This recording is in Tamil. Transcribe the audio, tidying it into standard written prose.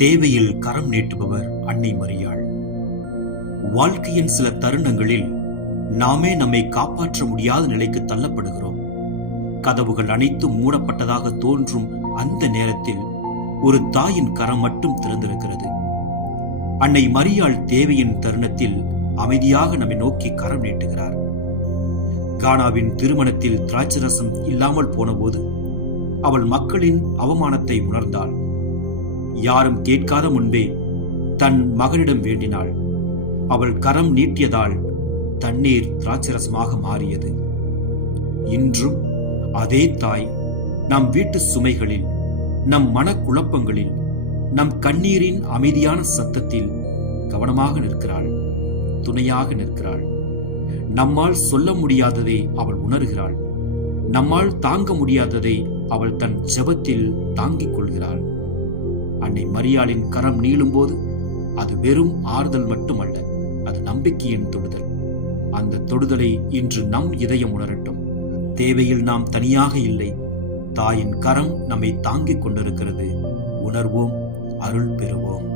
தேவையில் கரம் நீட்டுபவர் அன்னை மரியாள். வாழ்க்கையின் சில தருணங்களில் நாமே நம்மை காப்பாற்ற முடியாத நிலைக்கு தள்ளப்படுகிறோம். கதவுகள் அனைத்தும் மூடப்பட்டதாக தோன்றும் அந்த நேரத்தில் ஒரு தாயின் கரம் மட்டும் திறந்திருக்கிறது. அன்னை மரியாள் தேவையின் தருணத்தில் அமைதியாக நம்மை நோக்கி கரம் நீட்டுகிறார். கானாவின் திருமணத்தில் திராட்சரசம் இல்லாமல் போனபோது அவள் மக்களின் அவமானத்தை உணர்ந்தாள். யாரும் கேட்காத முன்பே தன் மகனிடம் வேண்டினாள். அவள் கரம் நீட்டியதால் தண்ணீர் திராட்சரசமாக மாறியது. இன்றும் அதே தாய் நம் வீட்டு சுமைகளில், நம் மனக்குழப்பங்களில், நம் கண்ணீரின் அமைதியான சத்தத்தில் கவனமாக நிற்கிறாள், துணையாக நிற்கிறாள். நம்மால் சொல்ல முடியாததை அவள் உணர்கிறாள். நம்மால் தாங்க முடியாததை அவள் தன் ஜெபத்தில் தாங்கிக் கொள்கிறாள். அன்னை மரியாளின் கரம் நீளும்போது அது வெறும் ஆறுதல் மட்டுமல்ல, அது நம்பிக்கையின் தொடுதல். அந்த தொடுதலை இன்று நம் இதயம் உணரட்டும். தேவையில் நாம் தனியாக இல்லை, தாயின் கரம் நம்மை தாங்கிக் கொண்டிருக்கிறது. உணர்வோம், அருள் பெறுவோம்.